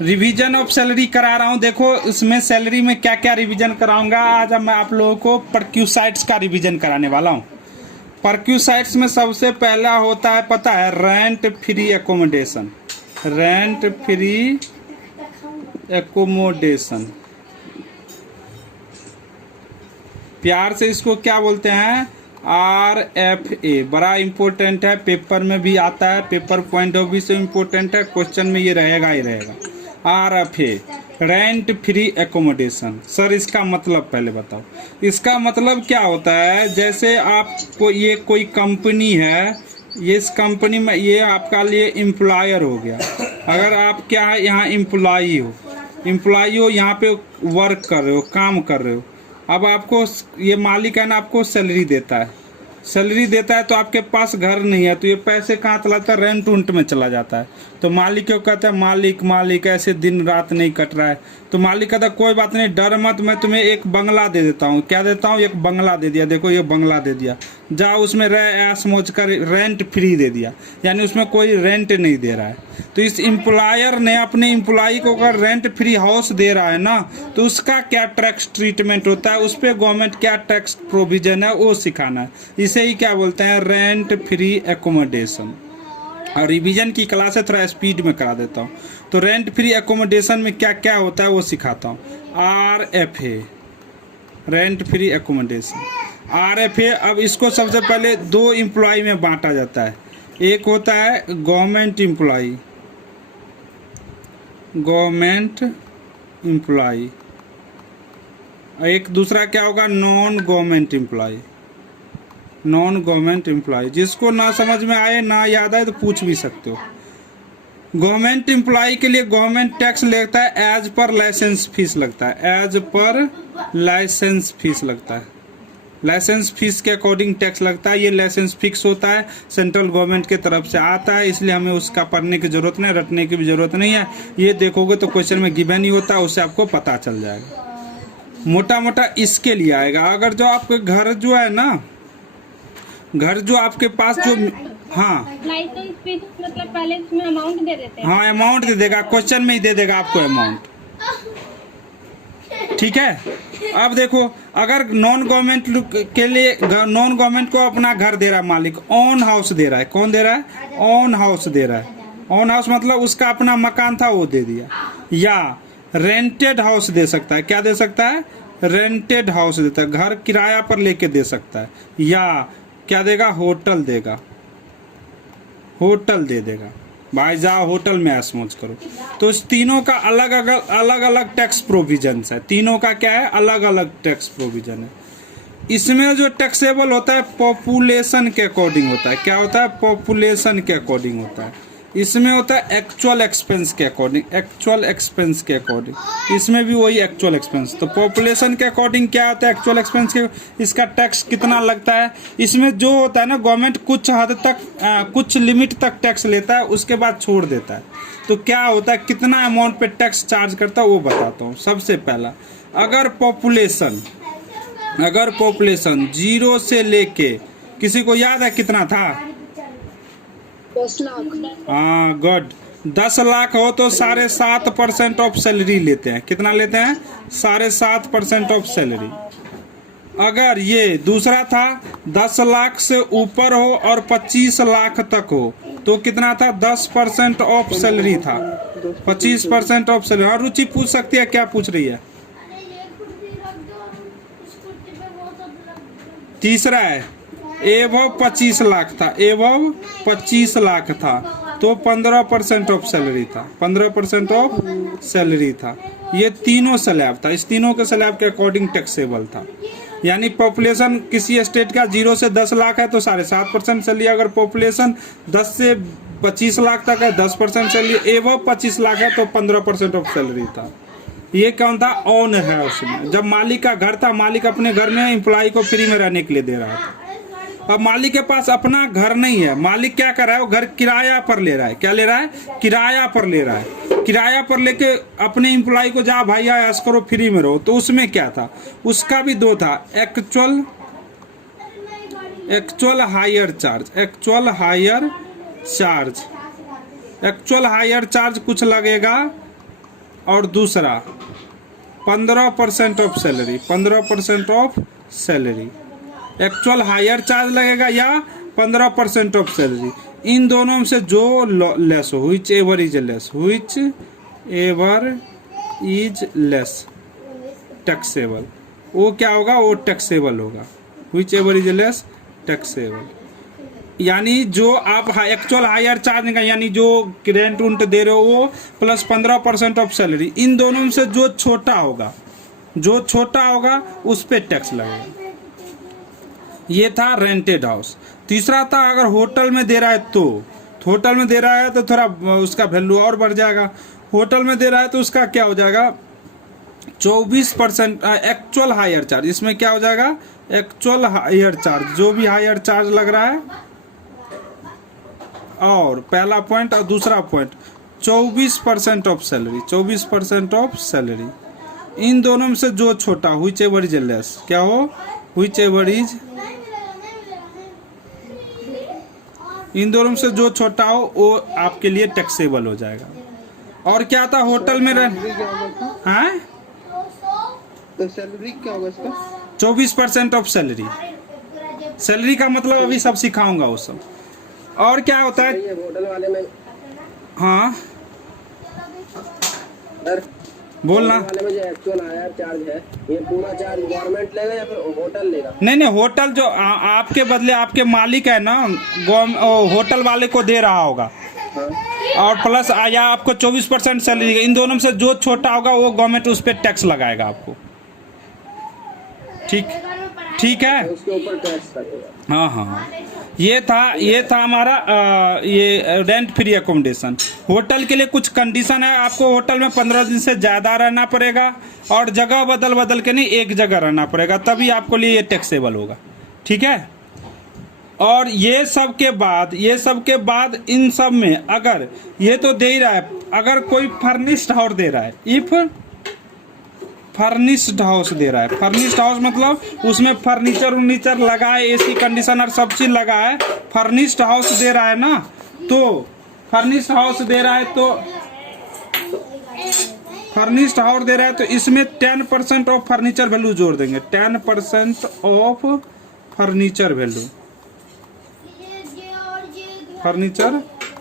Revision of salary करा रहा हूँ। देखो इसमें सैलरी में क्या क्या रिवीजन कराऊंगा। आज मैं आप लोगों को परक्यूसाइट्स का रिवीजन कराने वाला हूँ। परक्यूसाइट्स में सबसे पहला होता है, पता है, rent free accommodation. Rent free accommodation, प्यार से इसको क्या बोलते हैं, RFA। बड़ा इंपॉर्टेंट है, पेपर में भी आता है, पेपर पॉइंट ऑफ व्यू से इंपॉर्टेंट है, क्वेश्चन में ये रहेगा ही रहेगा। RFA, rent free accommodation. Sir इसका मतलब पहले बताओ, इसका मतलब क्या होता है। जैसे आपको ये कोई कंपनी है, ये इस कंपनी में ये आपका लिए एम्प्लॉयर हो गया। अगर आप क्या है यहाँ एम्प्लॉई हो, यहाँ पे वर्क कर रहे हो, काम कर रहे हो। अब आपको ये मालिक है ना, आपको सैलरी देता है, तो आपके पास घर नहीं है, तो ये पैसे कहाँ चला जाता है, रेंट उंट में चला जाता है। तो मालिक क्यों कहता है, मालिक ऐसे दिन रात नहीं कट रहा है। तो मालिक कहता है कोई बात नहीं, डर मत, मैं तुम्हें एक बंगला दे देता हूँ। क्या देता हूँ, एक बंगला दे दिया। देखो ये बंगला दे दिया, जाओ उसमें रह ऐश मौज कर, रेंट फ्री दे दिया, यानी उसमें कोई रेंट नहीं दे रहा है। तो इस एम्प्लॉयर ने अपने एम्प्लॉई को अगर रेंट फ्री हाउस दे रहा है ना, तो उसका क्या टैक्स ट्रीटमेंट होता है, उस पर गवर्नमेंट क्या टैक्स प्रोविजन है वो सिखाना है। इसे ही क्या बोलते हैं, रेंट फ्री एकोमोडेशन। और रिवीजन की क्लास है, थोड़ा स्पीड में करा देता हूँ। तो रेंट फ्री एकोमोडेशन में क्या क्या होता है वो सिखाता हूँ। RFA, rent free accommodation, RFA। अब इसको सबसे पहले दो एम्प्लॉय में बांटा जाता है। एक होता है गवर्नमेंट एम्प्लॉय, एक दूसरा क्या होगा, नॉन गवर्नमेंट एम्प्लॉय। जिसको ना समझ में आए, ना याद आए तो पूछ भी सकते हो। गवर्नमेंट एम्प्लॉय के लिए गवर्नमेंट टैक्स लेता है, एज पर लाइसेंस फीस लगता है, लाइसेंस फीस के अकॉर्डिंग टैक्स लगता है। ये लाइसेंस फिक्स होता है, सेंट्रल गवर्नमेंट के तरफ से आता है, इसलिए हमें उसका पढ़ने की जरूरत नहीं, रटने की भी जरूरत नहीं है। ये देखोगे तो क्वेश्चन में गिवन ही होता है, उससे आपको पता चल जाएगा। मोटा मोटा इसके लिए आएगा। अगर जो आपके घर जो है ना, घर जो आपके पास जो, हाँ लाइसेंस फीस मतलब पहले इसमें अमाउंट दे देते हैं। हाँ अमाउंट दे देगा, क्वेश्चन में ही दे देगा आपको अमाउंट, ठीक है। अब देखो, अगर नॉन गवर्नमेंट के लिए, नॉन गवर्नमेंट को अपना घर दे रहा है मालिक, ओन हाउस दे रहा है। कौन दे रहा है, ओन हाउस दे रहा है। ओन हाउस मतलब उसका अपना मकान था वो दे दिया। या रेंटेड हाउस दे सकता है, क्या दे सकता है, रेंटेड हाउस देता है, घर किराया पर लेके दे सकता है। या क्या देगा, होटल दे देगा, भाई जाओ होटल में ऐश मौज करो। तो इस तीनों का अलग अलग टैक्स प्रोविजन है। तीनों का क्या है, अलग अलग टैक्स प्रोविजन है। इसमें जो टैक्सेबल होता है पॉपुलेशन के अकॉर्डिंग होता है। क्या होता है, पॉपुलेशन के अकॉर्डिंग होता है। इसमें होता है एक्चुअल एक्सपेंस के अकॉर्डिंग, इसमें भी वही एक्चुअल एक्सपेंस। तो पॉपुलेशन के अकॉर्डिंग क्या होता है, एक्चुअल एक्सपेंस के, इसका टैक्स कितना लगता है। इसमें जो होता है ना, गवर्नमेंट कुछ हद तक कुछ लिमिट तक टैक्स लेता है, उसके बाद छोड़ देता है। तो क्या होता है, कितना अमाउंट पे टैक्स चार्ज करता है वो बताता हूँ। सबसे पहला, अगर पॉपुलेशन 0 से लेके, किसी को याद है कितना था, 10 लाख। हाँ गुड, 10 लाख हो तो 7.5% ऑफ सैलरी लेते हैं। कितना लेते हैं, 7.5% ऑफ सैलरी। अगर ये दूसरा था, 10 लाख से ऊपर हो और 25 लाख तक हो, तो कितना था, 10% ऑफ सैलरी था, 25% ऑफ सैलरी। और रुचि पूछ सकती है, क्या पूछ रही है। तीसरा है एबव 25 लाख था, एबव 25 लाख था तो 15% ऑफ सैलरी था, 15% ऑफ सैलरी था। ये तीनों स्लैब था, इस तीनों के स्लैब के अकॉर्डिंग टैक्सेबल था। यानी पॉपुलेशन किसी स्टेट का 0 से 10 लाख है तो 7.5% सैलरी। अगर पॉपुलेशन 10 से 25 लाख तक है 10% सैलरी, एबव 25 लाख है तो 15% ऑफ सैलरी था। ये कौन था, ओन है। उसमें जब मालिक का घर था, मालिक अपने घर में एम्प्लॉय को फ्री में रहने के लिए दे रहा था। अब मालिक के पास अपना घर नहीं है, मालिक क्या कर रहा है, वो घर किराया पर ले रहा है। क्या ले रहा है, किराया पर ले रहा है। किराया पर लेके अपने एम्प्लॉय को, जा भाई ऐश करो, फ्री में रहो। तो उसमें क्या था, उसका भी दो था, actual higher charge. Actual higher charge कुछ लगेगा और दूसरा 15% of salary, 15% of salary. Actual higher charge लगेगा या 15% ऑफ सैलरी, इन दोनों में से जो लेस हो, which ever is less, which ever is less taxable, वो क्या होगा, वो टैक्सेबल होगा। Which ever is less taxable, यानी जो आप एक्चुअल हायर चार्ज नहीं, यानी जो रेंट उंट दे रहे हो वो प्लस 15% ऑफ सैलरी, इन दोनों में से जो छोटा होगा, जो छोटा होगा उस पर टैक्स लगेगा। ये था रेंटेड हाउस। तीसरा था अगर होटल में दे रहा है तो, होटल में दे रहा है तो थोड़ा उसका वैल्यू और बढ़ जाएगा। होटल में दे रहा है तो उसका क्या हो जाएगा, 24% एक्चुअल हायर चार्ज, इसमें क्या हो जाएगा, एक्चुअल हायर चार्ज, जो भी हायर चार्ज लग रहा है, और पहला पॉइंट और दूसरा point 24% of salary, 24% of salary, इन दोनों में से जो छोटा, व्हिच एवर इज लेस, क्या हो, व्हिच एवर इज, इन दोनों में से जो छोटा हो वो आपके लिए टैक्सेबल हो जाएगा। और क्या था होटल में हाँ, तो सैलरी क्या होगा इसका, 24% ऑफ सैलरी। सैलरी का मतलब अभी सब सिखाऊंगा वो सब। और क्या होता है ये होटल वाले में, हाँ सर बोलना, वाले में जो एक्चुअल हायर चार्ज है, ये पूरा चार्ज गवर्नमेंट लेगा या फिर होटल लेगा? नहीं होटल जो आपके बदले आपके मालिक है ना, होटल वाले को दे रहा होगा। हाँ। और प्लस या आपको 24% सैलरी, इन दोनों में से जो छोटा होगा वो गवर्नमेंट उस पर टैक्स लगाएगा आपको। ठीक है, तो उसके ऊपर टैक्स लगेगा। हाँ, ये था हमारा ये रेंट फ्री अकोमोडेशन। होटल के लिए कुछ कंडीशन है, आपको होटल में 15 दिन से ज़्यादा रहना पड़ेगा और जगह बदल के नहीं, एक जगह रहना पड़ेगा, तभी आपको लिए ये टैक्सेबल होगा। ठीक है। और ये सब के बाद इन सब में अगर ये तो दे ही रहा है, अगर कोई फर्निश्ड हाउस दे रहा है, इफ फर्निश्ड हाउस दे रहा है, फर्निश्ड हाउस मतलब उसमें फर्नीचर लगा है, एसी कंडीशनर सब चीज लगा है, फर्निश्ड हाउस दे रहा है ना, तो फर्निश्ड हाउस दे रहा है तो इसमें 10% ऑफ फर्नीचर वैल्यू जोड़ देंगे, 10% ऑफ फर्नीचर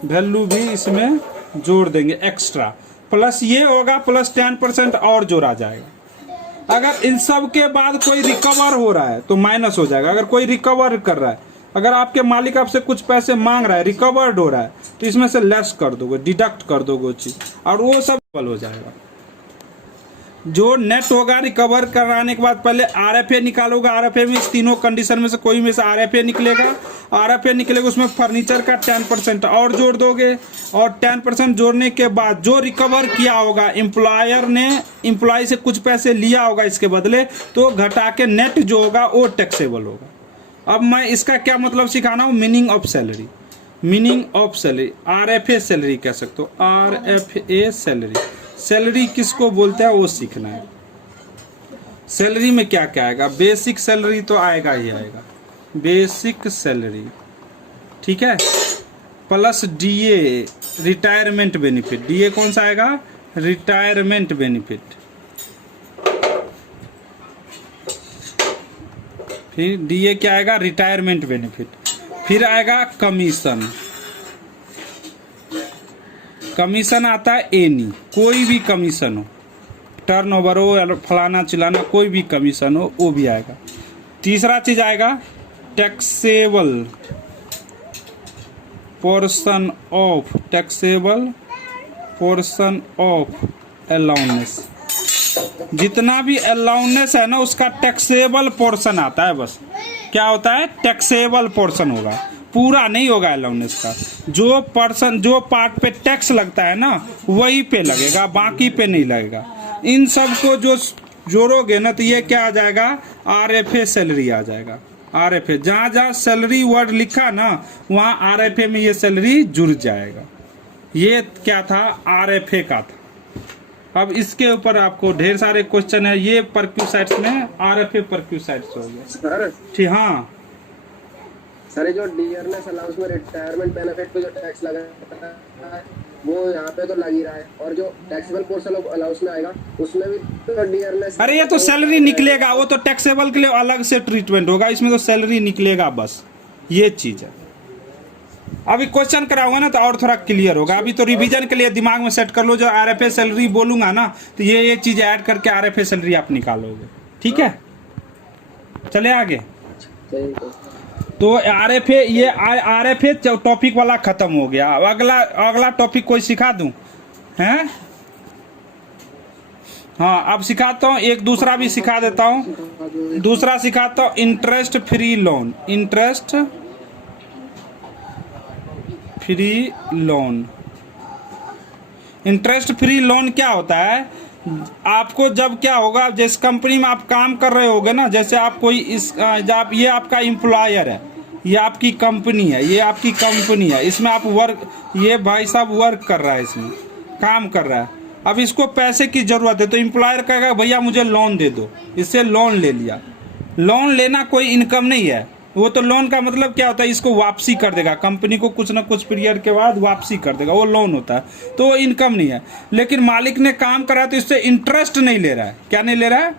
वैल्यू भी इसमें जोड़ देंगे एक्स्ट्रा, प्लस ये होगा, प्लस 10% और जोड़ा जाएगा। अगर इन सब के बाद कोई रिकवर हो रहा है तो माइनस हो जाएगा। अगर कोई रिकवर कर रहा है, अगर आपके मालिक आपसे कुछ पैसे मांग रहा है, रिकवर्ड हो रहा है, तो इसमें से लेस कर दोगे, डिडक्ट कर दोगे चीज, और वो सब हो जाएगा। जो नेट होगा रिकवर कराने के बाद पहले आरएफए निकालोगे, आरएफए में इस तीनों कंडीशन में से कोई में से आरएफए निकलेगा, आरएफए निकलेगा, उसमें फर्नीचर का 10% और जोड़ दोगे, और 10% जोड़ने के बाद जो रिकवर किया होगा, एम्प्लॉयर ने एम्प्लॉय से कुछ पैसे लिया होगा इसके बदले, तो घटा के नेट जो होगा वो टैक्सेबल होगा। अब मैं इसका क्या मतलब सिखाना हूँ, meaning of salary, RFA salary कह सकते हो, आरएफए सैलरी किसको बोलते हैं वो सीखना है। सैलरी में क्या क्या आएगा, बेसिक सैलरी तो आएगा ही आएगा, बेसिक सैलरी, ठीक है, plus DA retirement benefit, DA कौन सा आएगा, रिटायरमेंट बेनिफिट, फिर डीए क्या आएगा, रिटायरमेंट बेनिफिट, फिर आएगा कमीशन आता है एनी, कोई भी कमीशन हो, टर्नओवर हो, फलाना चिलाना, कोई भी कमीशन हो वो भी आएगा। तीसरा चीज आएगा टैक्सेबल पोर्शन ऑफ अलाउंस, जितना भी अलाउंस है ना उसका टैक्सेबल पोर्शन आता है, बस क्या होता है, टैक्सेबल पोर्शन होगा, पूरा नहीं होगा अलाउंस का। जो पार्ट पे टैक्स लगता है ना वही पे लगेगा, बाकी पे नहीं लगेगा। इन सब को जो जोड़ोगे ना तो ये क्या आ जाएगा, आरएफए सैलरी आ जाएगा। आरएफए जहाँ जहाँ सैलरी वर्ड लिखा ना वहाँ आरएफए में ये सैलरी जुड़ जाएगा। ये क्या था, आरएफए का था। अब इसके ऊपर आपको ढेर सारे क्वेश्चन है, ये परक्यूसाइट्स में आरएफए परक्यूसाइट्स हो गया, ठीक, हाँ सर जो डियरनेस अलाउंस में रिटायरमेंट बेनिफिट पे जो टैक्स लगा है वो यहाँ पे तो लग ही रहा है, और जो टैक्सेबल पोर्शन ऑफ अलाउंस में आएगा उसमें भी तो डियरनेस। अरे ये तो सैलरी निकलेगा, वो तो टैक्सेबल के लिए अलग से ट्रीटमेंट होगा, इसमें तो सैलरी निकलेगा बस, ये चीज है। अभी क्वेश्चन कराऊंगा ना तो और थोड़ा क्लियर होगा, अभी तो रिवीजन के लिए दिमाग में सेट कर लो, जो आरएफए सैलरी बोलूंगा ना तो ये चीज ऐड करके आरएफए सैलरी आप निकालोगे, ठीक है। चले आगे। तो आरएफए, ये आरएफए टॉपिक वाला खत्म हो गया। अब अगला टॉपिक कोई सिखा दूं हैं? हाँ अब सिखाता हूँ, एक दूसरा भी सिखा देता हूँ। दूसरा सिखाता हूँ interest free loan. Interest free loan, interest free loan क्या होता है? आपको जब क्या होगा, जिस कंपनी में आप काम कर रहे होगे ना, जैसे आप कोई जब ये आपका एम्प्लॉयर है, ये आपकी कंपनी है, ये आपकी कंपनी है, इसमें आप वर्क, ये भाई साहब वर्क कर रहा है, इसमें काम कर रहा है। अब इसको पैसे की जरूरत है तो एम्प्लॉयर कहेगा भैया मुझे लोन दे दो, इससे लोन ले लिया। लोन लेना कोई इनकम नहीं है, वो तो लोन का मतलब क्या होता है, इसको वापसी कर देगा कंपनी को, कुछ ना कुछ पीरियड के बाद वापसी कर देगा, वो लोन होता है, तो वो इनकम नहीं है। लेकिन मालिक ने काम करा तो इससे इंटरेस्ट नहीं ले रहा है। क्या नहीं ले रहा है?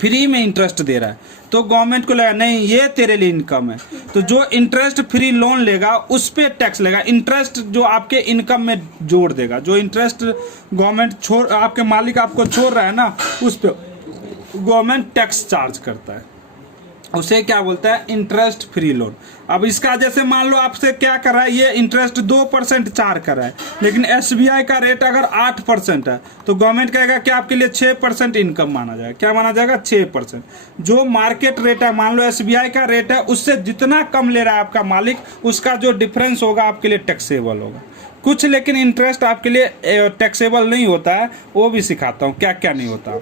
फ्री में इंटरेस्ट दे रहा है, तो गवर्नमेंट को लगा नहीं ये तेरे लिए इनकम है, तो जो इंटरेस्ट फ्री लोन लेगा उस पर टैक्स लेगा। इंटरेस्ट जो आपके इनकम में जोड़ देगा, जो इंटरेस्ट गवर्नमेंट छोड़, आपके मालिक आपको छोड़ रहा है ना, उस पर गवर्नमेंट टैक्स चार्ज करता है, उसे क्या बोलता है? Interest free loan. अब इसका जैसे मान लो आपसे क्या कर रहा है, ये इंटरेस्ट 2% चार्ज कर रहा है, लेकिन एसबीआई का रेट अगर 8% है तो गवर्नमेंट कहेगा कि आपके लिए 6% इनकम माना जाएगा। क्या माना जाएगा? 6%। जो मार्केट रेट है, मान लो एसबीआई का रेट है, उससे जितना कम ले रहा है आपका मालिक, उसका जो डिफरेंस होगा आपके लिए टैक्सेबल होगा। कुछ लेकिन इंटरेस्ट आपके लिए टैक्सेबल नहीं होता है, वो भी सिखाता हूँ क्या क्या नहीं होता।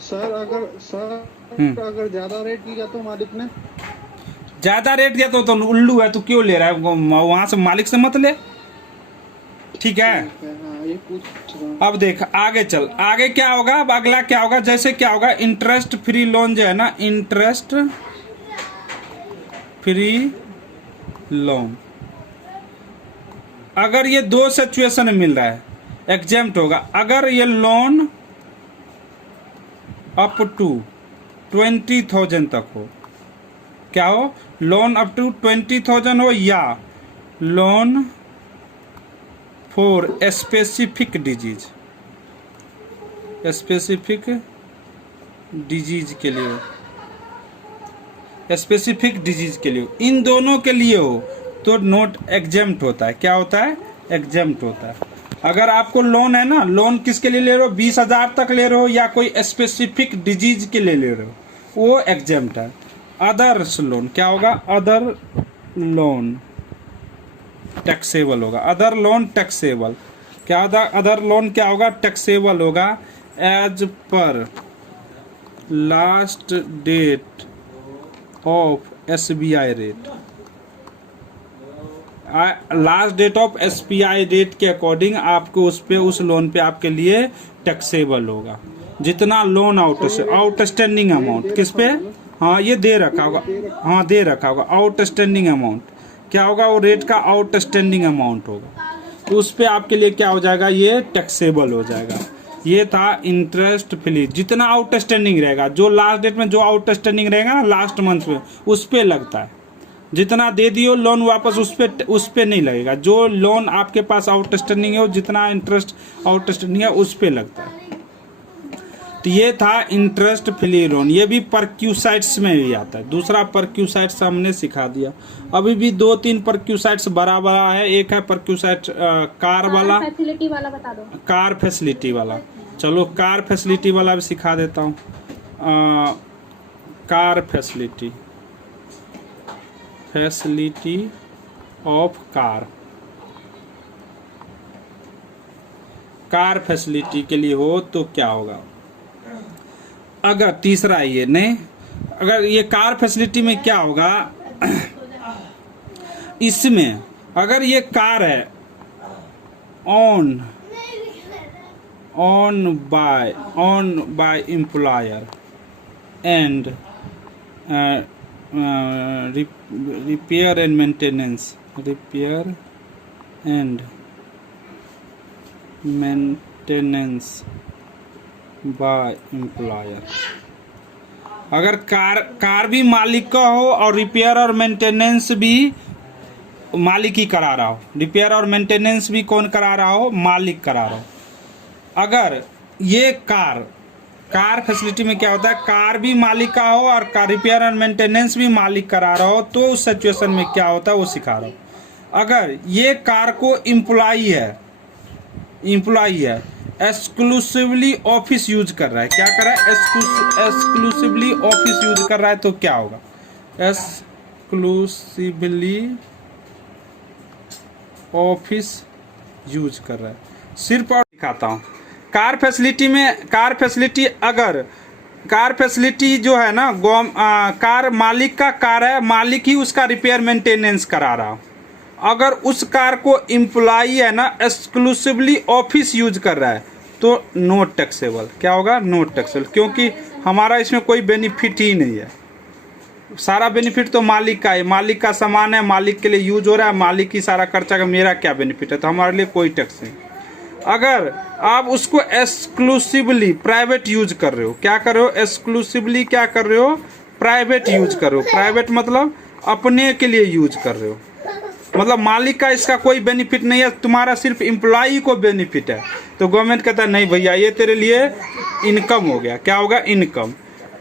सर अगर ज्यादा रेट दिया तो मालिक ने, ज्यादा रेट दिया तो उल्लू है, तो क्यों ले रहा है? वहां से मालिक से मत ले, ठीक है। हाँ, ये पूछ। अब देख आगे चल, आगे क्या होगा? अब अगला क्या होगा? जैसे क्या होगा, इंटरेस्ट फ्री लोन जो है ना, इंटरेस्ट फ्री लोन, अगर ये दो सिचुएशन में मिल रहा है, एग्जेम्प्ट होगा। अगर ये लोन अप टू 20,000 तक हो, क्या हो? लोन अप टू 20,000 हो, या loan for specific disease, specific disease के लिए हो, स्पेसिफिक डिजीज के लिए हो, इन दोनों के लिए हो तो नोट एग्जेम्प्ट होता है। क्या होता है? एग्जेम्प्ट होता है। अगर आपको लोन है ना, लोन किसके लिए ले रहे हो? 20,000 तक ले रहे हो या कोई स्पेसिफिक डिजीज के लिए ले रहे हो, वो एग्जेम्प्ट है। अदर्स लोन क्या होगा? अदर लोन टैक्सेबल होगा। अदर लोन टैक्सेबल, क्या होगा? अदर लोन क्या होगा? टैक्सेबल होगा as per last date of SBI rate. Last date of SBI rate के अकॉर्डिंग आपको उस पे, उस लोन पे आपके लिए टैक्सेबल होगा। जितना लोन आउटस्टैंडिंग अमाउंट किस पे, हाँ ये दे रखा होगा, हाँ दे रखा होगा आउटस्टैंडिंग अमाउंट, क्या होगा? वो रेट का आउटस्टैंडिंग अमाउंट होगा, तो उस पे आपके लिए क्या हो जाएगा? ये टैक्सेबल हो जाएगा। ये था इंटरेस्ट फ्री। जितना आउटस्टैंडिंग रहेगा, जो लास्ट डेट में जो आउटस्टैंडिंग रहेगा ना लास्ट मंथ में, उस पे लगता है। जितना दे दियो लोन वापस, उस पे नहीं लगेगा। जो लोन आपके पास आउटस्टैंडिंग है, जितना इंटरेस्ट आउटस्टैंडिंग है उस पे लगता है। तो ये था इंटरेस्ट फ्री लोन। ये भी परक्यूसाइट्स में भी आता है। दूसरा परक्यूसाइट्स हमने सिखा दिया। अभी भी 2-3 परक्यूसाइट्स बराबर है। एक है परक्यूसाइट कार वाला, फैसिलिटी वाला बता दो। कार फैसिलिटी वाला, चलो कार फैसिलिटी वाला भी सिखा देता हूँ। Car facility, facility of car, car facility के लिए हो तो क्या होगा? अगर तीसरा ये नहीं, अगर ये कार फैसिलिटी में क्या होगा, इसमें अगर ये कार है owned by employer and repair and maintenance maintenance by employer. अगर कार भी मालिक का हो और रिपेयर और मेंटेनेंस भी मालिक ही करा रहा हो, रिपेयर और मेंटेनेंस भी कौन करा रहा हो, मालिक करा रहा हो। अगर ये कार फैसिलिटी में क्या होता है, कार भी मालिक का हो और कार रिपेयर और मेंटेनेंस भी मालिक करा रहा हो, तो उस सिचुएशन में क्या होता है वो सिखा रहा हूँ। अगर ये कार को एम्प्लॉई है एक्सक्लूसिवली ऑफिस यूज कर रहा है, क्या कर रहा है, एक्सक्लूसिवली ऑफिस यूज कर रहा है, तो क्या होगा, एक्सक्लूसिवली ऑफिस यूज कर रहा है। सिर्फ और दिखाता हूँ कार फैसिलिटी अगर कार फैसिलिटी जो है ना कार मालिक का कार है, मालिक ही उसका रिपेयर मेंटेनेंस करा रहा हो। अगर उस कार को एम्प्लॉई है ना एक्सक्लूसिवली ऑफिस यूज कर रहा है तो नो टैक्सेबल। क्या होगा, नो टैक्सेबल, क्योंकि हमारा इसमें कोई बेनिफिट ही नहीं है। सारा बेनिफिट तो मालिक का है, मालिक का सामान है, मालिक के लिए यूज हो रहा है, मालिक ही सारा खर्चा का, मेरा क्या बेनिफिट है, तो हमारे लिए कोई टैक्स नहीं। अगर आप उसको एक्सक्लूसिवली प्राइवेट यूज कर रहे हो, क्या कर रहे हो, एक्सक्लूसिवली क्या कर रहे हो, प्राइवेट यूज कर रहे हो। प्राइवेट मतलब अपने के लिए यूज कर रहे हो, मतलब मालिक का इसका कोई बेनिफिट नहीं है, तुम्हारा सिर्फ एम्प्लॉई को बेनिफिट है। तो गवर्नमेंट कहता है नहीं भैया ये तेरे लिए इनकम हो गया। क्या होगा, इनकम।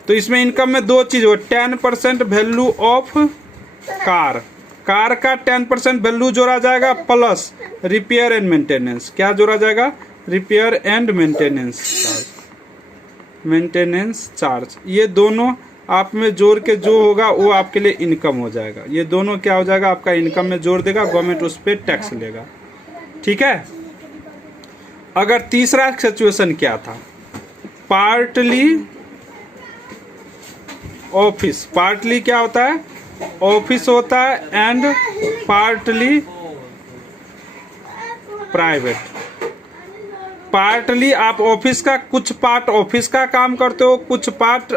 तो इसमें इनकम में दो चीज हो, 10% वैल्यू ऑफ कार का 10% वैल्यू जोड़ा जाएगा, प्लस रिपेयर एंड मेंटेनेंस। क्या जोड़ा जाएगा, रिपेयर एंड मेंटेनेंस चार्ज। ये दोनों आप में जोड़ के जो होगा वो आपके लिए इनकम हो जाएगा। ये दोनों क्या हो जाएगा, आपका इनकम में जोड़ देगा, गवर्नमेंट उस पर टैक्स लेगा। ठीक है। अगर तीसरा सिचुएशन क्या था, पार्टली ऑफिस, पार्टली क्या होता है, ऑफिस होता है, एंड पार्टली प्राइवेट। पार्टली आप ऑफिस का कुछ पार्ट ऑफिस का काम करते हो, कुछ पार्ट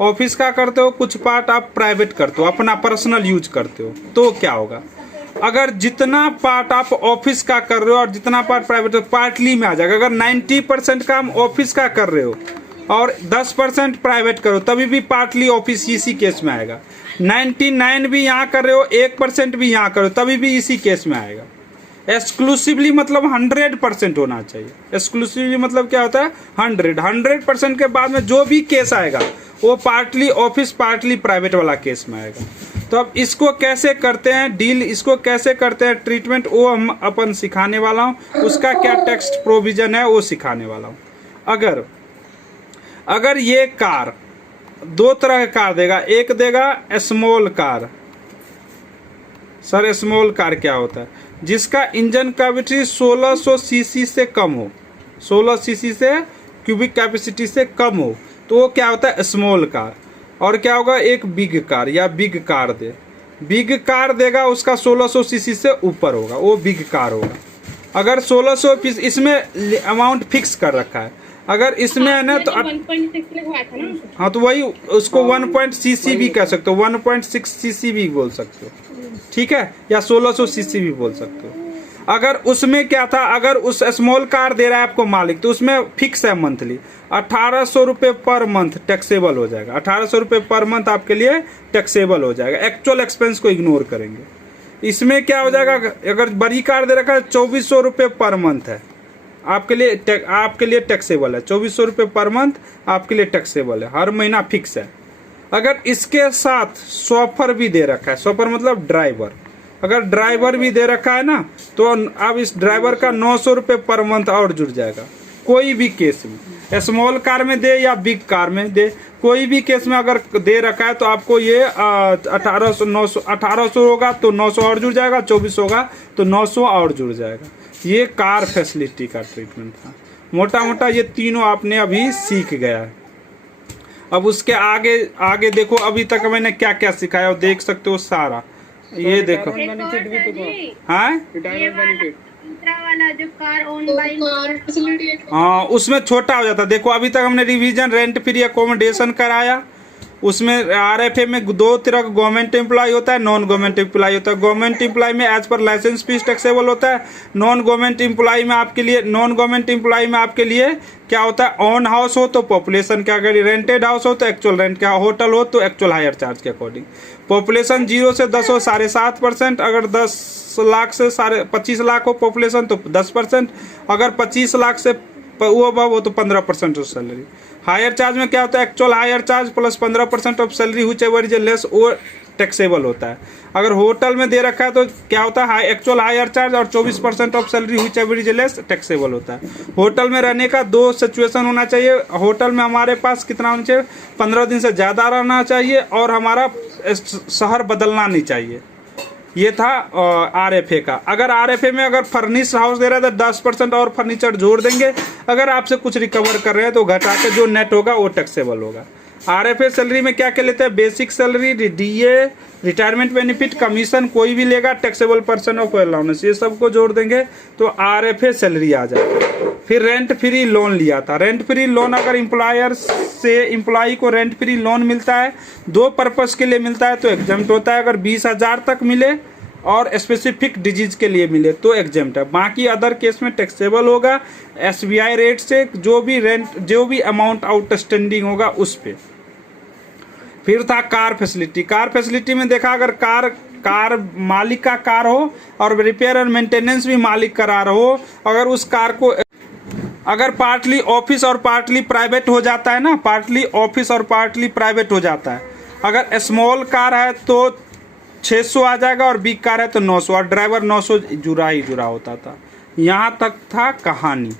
ऑफिस का करते हो, कुछ पार्ट आप प्राइवेट करते हो, अपना पर्सनल यूज करते हो। तो क्या होगा, अगर जितना पार्ट आप ऑफिस का कर रहे हो और जितना पार्ट प्राइवेट, पार्टली में आ जाएगा। अगर 90% काम ऑफिस का कर रहे हो और 10% प्राइवेट करो, तभी भी पार्टली ऑफिस इसी केस में आएगा। 99 भी यहाँ कर रहे हो, 1% भी यहाँ करो, तभी भी इसी केस में आएगा। एक्सक्लूसिवली मतलब 100% होना चाहिए। एक्सक्लूसिवली मतलब क्या होता है, 100% के बाद में जो भी केस आएगा वो पार्टली ऑफिस पार्टली प्राइवेट वाला केस में आएगा। तो अब इसको कैसे करते हैं डील, इसको कैसे करते हैं ट्रीटमेंट, वो हम अपन सिखाने वाला हूँ। उसका क्या टेक्स्ट प्रोविजन है वो सिखाने वाला हूँ। अगर ये कार दो तरह का कार देगा, एक देगा small car. Sir small car क्या होता है, जिसका इंजन कैपेसिटी 1600 सीसी से कम हो, 16 सीसी से क्यूबिक कैपेसिटी से कम हो, तो वो क्या होता है, स्मॉल कार। और क्या होगा, एक बिग कार या बिग कार दे, बिग कार देगा उसका 1600 सीसी से ऊपर होगा, वो बिग कार होगा। अगर 1600 इसमें अमाउंट फिक्स कर रखा है, अगर इसमें है ना तो 1.6 लगवाया था ना। हाँ तो वही उसको 1.cc भी कह सकते हो, 1.6 सीसी भी बोल सकते हो, ठीक है, या 1600 सीसी भी बोल सकते हो। अगर उसमें क्या था, अगर उस स्मॉल कार दे रहा है आपको मालिक, तो उसमें फिक्स है मंथली 1800 रुपये पर मंथ टैक्सेबल हो जाएगा। 1800 रुपये पर मंथ आपके लिए टैक्सेबल हो जाएगा, एक्चुअल एक्सपेंस को इग्नोर करेंगे। इसमें क्या हो जाएगा, अगर बड़ी कार दे रखा है 2400 रुपये पर मंथ है आपके लिए टैक्सेबल है, 2400 रुपये पर मंथ आपके लिए टैक्सेबल है, हर महीना फिक्स है। अगर इसके साथ शॉफर भी दे रखा है, शॉफर मतलब ड्राइवर, अगर ड्राइवर भी दे रखा है ना, तो अब इस ड्राइवर का 900 रुपये पर मंथ और जुड़ जाएगा। कोई भी केस में, स्मॉल कार में दे या बिग कार में दे, कोई भी केस में अगर दे रखा है तो आपको ये 1800 होगा तो 900 और जुड़ जाएगा, 24 होगा तो 900 और जुड़ जाएगा। ये कार फैसिलिटी का ट्रीटमेंट था। मोटा मोटा ये तीनों आपने अभी सीख गया है। अब उसके आगे देखो, अभी तक मैंने क्या क्या सिखाया देख सकते हो सारा। ये देखो, बेनिफिट भी तो था। हाँ रिटायरमेंट बेनिफिट, दूसरा वाला जो कार ओन बाय, हाँ उसमें छोटा हो जाता। देखो अभी तक हमने रिवीजन, रेंट फ्री अकोमोडेशन कराया, उसमें आरएफए में दो तरह का गवर्नमेंट एम्प्लॉय होता है, नॉन गवर्नमेंट एम्प्लॉय होता है। गवर्नमेंट एम्प्लॉय में as per licence fee taxable होता है। नॉन गवर्नमेंट एम्प्लॉय में आपके लिए क्या होता है, ऑन हाउस हो तो पॉपुलेशन के अगर रेंटेड हाउस हो तो एक्चुअल रेंट का, होटल हो तो एक्चुअल हायर चार्ज के अकॉर्डिंग। पॉपुलेशन 0 से 10 हो 7.5%, अगर 10 लाख से 25 लाख हो पॉपुलेशन तो 10%, अगर 25 लाख से वो अबव हो तो 15% ऑफ सैलरी। हायर चार्ज में क्या होता है, actual higher charge plus 15% of salary whichever is less, वो टैक्सेबल होता है। अगर होटल में दे रखा है तो क्या होता है, एक्चुअल हायर चार्ज और 24% of salary whichever is less taxable होता है। होटल में रहने का 2 सिचुएशन होना चाहिए। होटल में हमारे पास कितना होना चाहिए, 15 दिन से ज़्यादा रहना चाहिए और हमारा शहर बदलना नहीं चाहिए। ये था आरएफए का। अगर आरएफए में अगर फर्निश हाउस दे रहा है तो 10% और फर्नीचर जोड़ देंगे। अगर आपसे कुछ रिकवर कर रहे हैं तो घटा के जो नेट होगा वो टैक्सेबल होगा। आरएफए सैलरी में क्या क्या लेते हैं, basic salary, DA, retirement benefit, commission कोई भी लेगा, टैक्सेबल पर्सन ऑफ अलाउंस, ये सबको जोड़ देंगे तो आरएफए सैलरी आ जाएगा। फिर रेंट फ्री लोन लिया था। रेंट फ्री लोन अगर एम्प्लॉयर से एम्प्लॉय को रेंट फ्री लोन मिलता है, 2 पर्पस के लिए मिलता है तो एग्जम्प्ट होता है। अगर 20,000 तक मिले और स्पेसिफिक डिजीज के लिए मिले तो एग्जम्प्ट है। बाकी अदर केस में टैक्सेबल होगा एसबीआई रेट से, जो भी अमाउंट आउटस्टैंडिंग होगा उस पे। फिर था कार फैसिलिटी। कार फैसिलिटी में देखा, अगर कार मालिक का कार हो और रिपेयर और मेंटेनेंस भी मालिक करा रहा हो, अगर उस कार को अगर पार्टली ऑफिस और पार्टली प्राइवेट हो जाता है ना, पार्टली ऑफिस और पार्टली प्राइवेट हो जाता है। अगर स्मॉल कार है तो 600 आ जाएगा और बिग कार है तो 900, और ड्राइवर 900 जुड़ा होता था। यहाँ तक था कहानी।